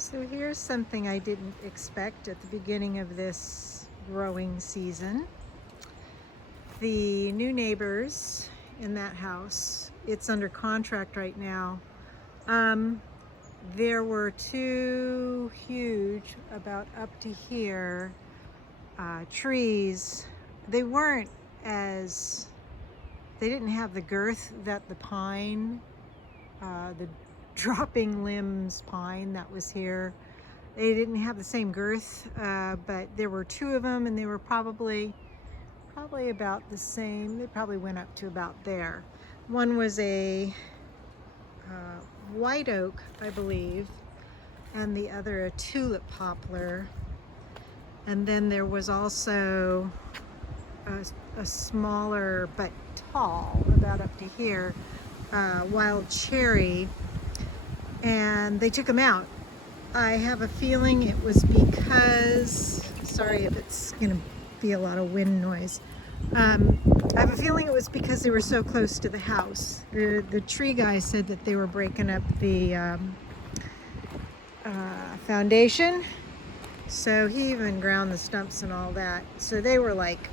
So here's something I didn't expect at the beginning of this growing season. The new neighbors in that house, it's under contract right now. There were two huge, about up to here, trees. They weren't as, they didn't have the girth that the pine, the dropping limbs pine that was here. They didn't have the same girth, but there were two of them, and they were probably about the same. They probably went up to about there. One was a white oak, I believe, and the other a tulip poplar. And then there was also a smaller but tall, about up to here, wild cherry, and they took them out. I have a feeling it was because, sorry if it's gonna be a lot of wind noise. I have a feeling it was because they were so close to the house. The tree guy said that they were breaking up the foundation, so he even ground the stumps and all that. So they were like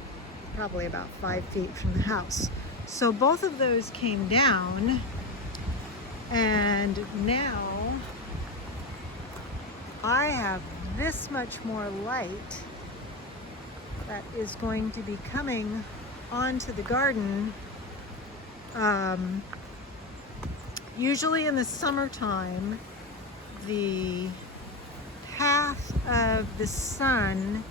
probably about 5 feet from the house. So both of those came down, and now I have this much more light that is going to be coming onto the garden. Usually in the summertime, the path of the sun,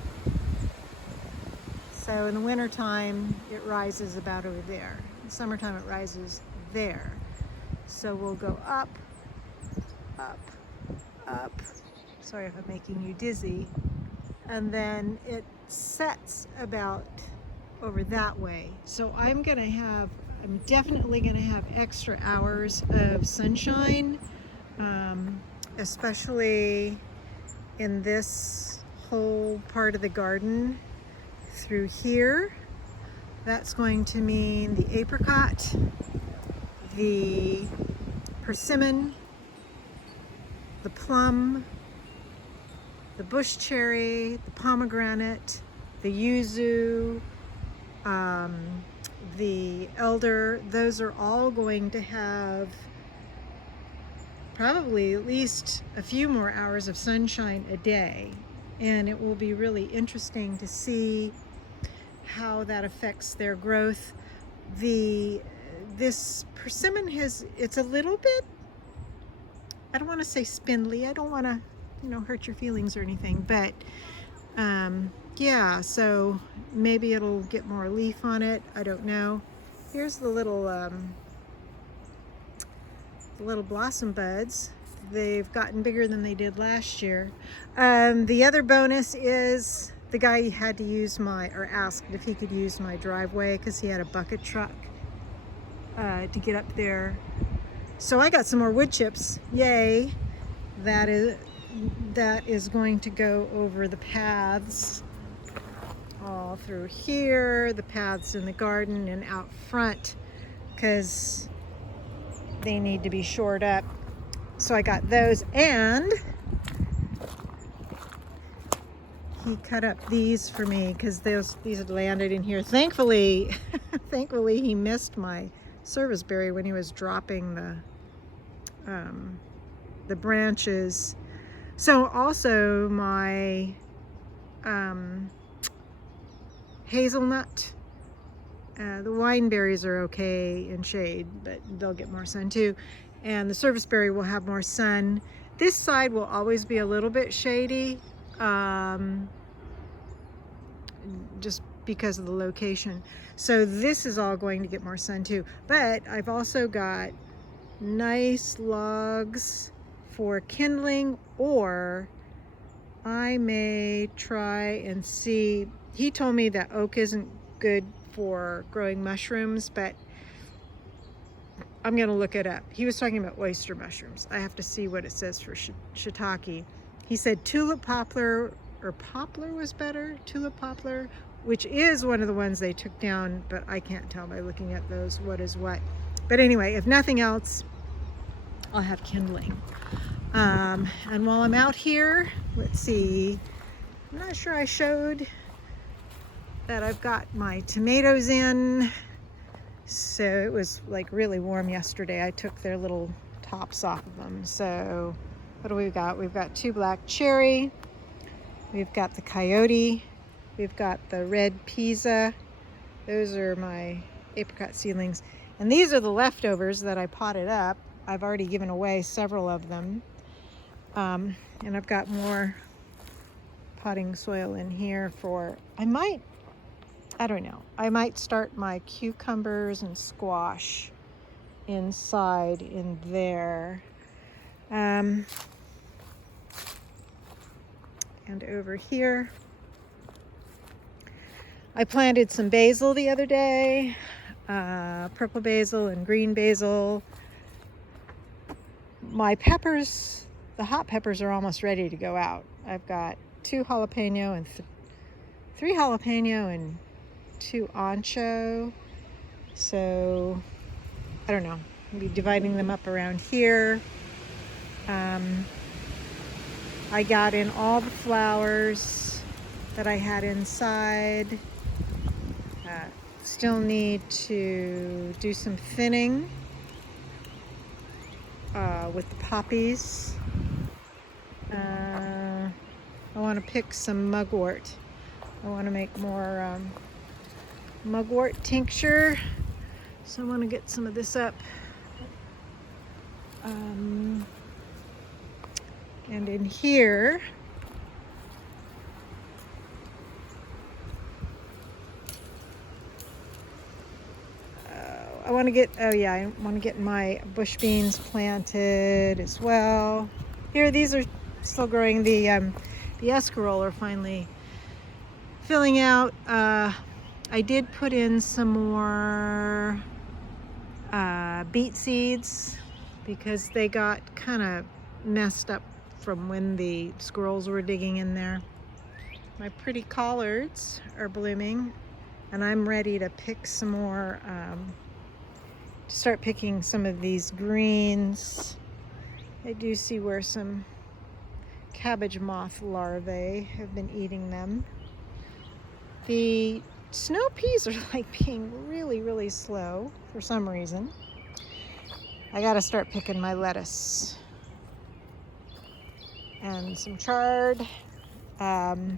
so in the wintertime it rises about over there. In the summertime it rises there. So we'll go up, up, up. Sorry if I'm making you dizzy. And then it sets about over that way. So I'm definitely gonna have extra hours of sunshine, especially in this whole part of the garden through here. That's going to mean the apricot, the persimmon, the plum, the bush cherry, the pomegranate, the yuzu, the elder. Those are all going to have probably at least a few more hours of sunshine a day. And it will be really interesting to see how that affects their growth. This persimmon it's a little bit, I don't want to say spindly. I don't want to hurt your feelings or anything, but yeah, so maybe it'll get more leaf on it. I don't know. Here's the little blossom buds. They've gotten bigger than they did last year. The other bonus is the guy had to use asked if he could use my driveway because he had a bucket truck to get up there. So I got some more wood chips. Yay! That is going to go over the paths all through here, the paths in the garden and out front, because they need to be shored up. So I got those, and he cut up these for me because these had landed in here. Thankfully, thankfully he missed my serviceberry when he was dropping the branches. So also my hazelnut, the wineberries are okay in shade, but they'll get more sun too. And the serviceberry will have more sun. This side will always be a little bit shady, just because of the location. So this is all going to get more sun too. But I've also got nice logs for kindling, or I may try and see. He told me that oak isn't good for growing mushrooms, but I'm gonna look it up. He was talking about oyster mushrooms. I have to see what it says for shiitake. He said tulip poplar, or poplar was better, tulip poplar, which is one of the ones they took down, but I can't tell by looking at those what is what. But anyway, if nothing else, I'll have kindling. And while I'm out here, let's see, I'm not sure I showed that I've got my tomatoes in. So it was like really warm yesterday. I took their little tops off of them. So what do we got? We've got 2 black cherry. We've got the coyote. We've got the red Pisa. Those are my apricot seedlings. And these are the leftovers that I potted up. I've already given away several of them. And I've got more potting soil in here for, I don't know. I might start my cucumbers and squash inside in there. And over here, I planted some basil the other day, purple basil and green basil. My peppers, the hot peppers are almost ready to go out. I've got 2 jalapeno and 3 jalapeno and 2 ancho. So I don't know, I'll be dividing them up around here. I got in all the flowers that I had inside. Still need to do some thinning with the poppies. I want to pick some mugwort. I want to make more mugwort tincture, so I want to get some of this up. And in here, I want to get, I want to get my bush beans planted as well. Here, these are still growing. The escarole are finally filling out. I did put in some more beet seeds because they got kind of messed up from when the squirrels were digging in there. My pretty collards are blooming, and I'm ready to pick some more, to start picking some of these greens. I do see where some cabbage moth larvae have been eating them. The snow peas are like being really, really slow for some reason. I gotta start picking my lettuce and some chard. So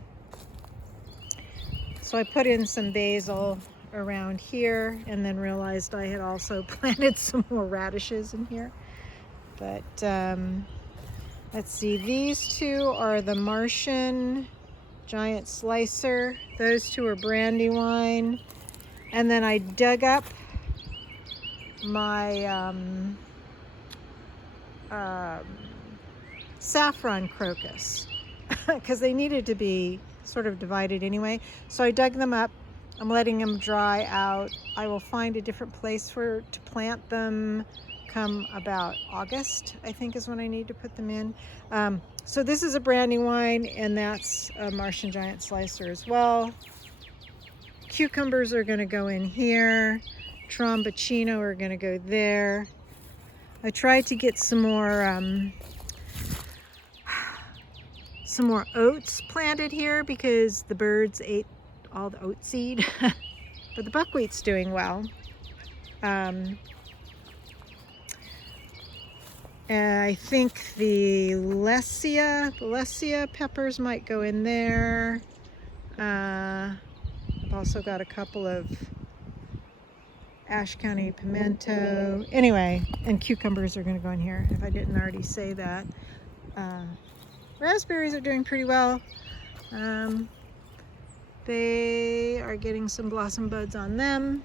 I put in some basil around here and then realized I had also planted some more radishes in here. But let's see, these 2 are the Martian giant slicer. Those 2 are Brandywine. And then I dug up my saffron crocus because they needed to be sort of divided anyway. So I dug them up. I'm letting them dry out. I will find a different place to plant them come about August, I think is when I need to put them in. So this is a Brandywine, and that's a Martian giant slicer as well. Cucumbers are going to go in here. Trombacino are going to go there. I tried to get some more oats planted here because the birds ate all the oat seed. But the buckwheat's doing well. And I think the Lesia peppers might go in there. I've also got a couple of Ashe County pimento. Anyway, and cucumbers are going to go in here if I didn't already say that. Raspberries are doing pretty well. They are getting some blossom buds on them.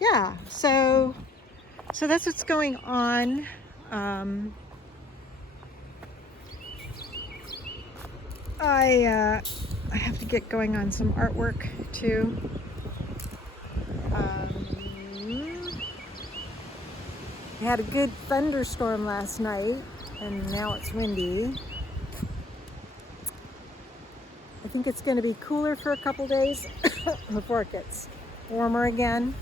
Yeah, so that's what's going on. I have to get going on some artwork too. We had a good thunderstorm last night, and now it's windy. I think it's going to be cooler for a couple days before it gets warmer again.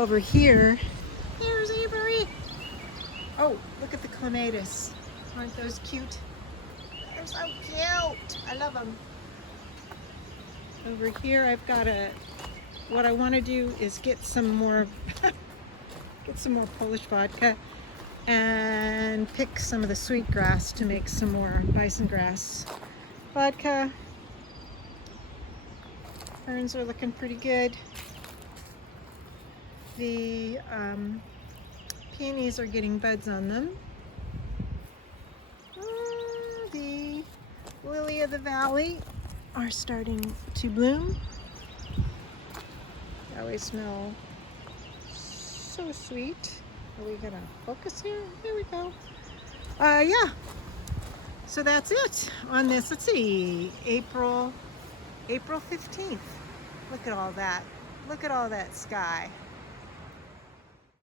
Over here, there's Avery. Oh, look at the clematis. Aren't those cute? They're so cute. I love them. Over here, I've got what I want to do is get some more Polish vodka and pick some of the sweetgrass to make some more bison grass vodka. Ferns are looking pretty good. The peonies are getting buds on them. The lily of the valley are starting to bloom. They always smell so sweet. Are we gonna focus here? Here we go. Yeah. So that's it on this. Let's see, April 15th. Look at all that. Look at all that sky.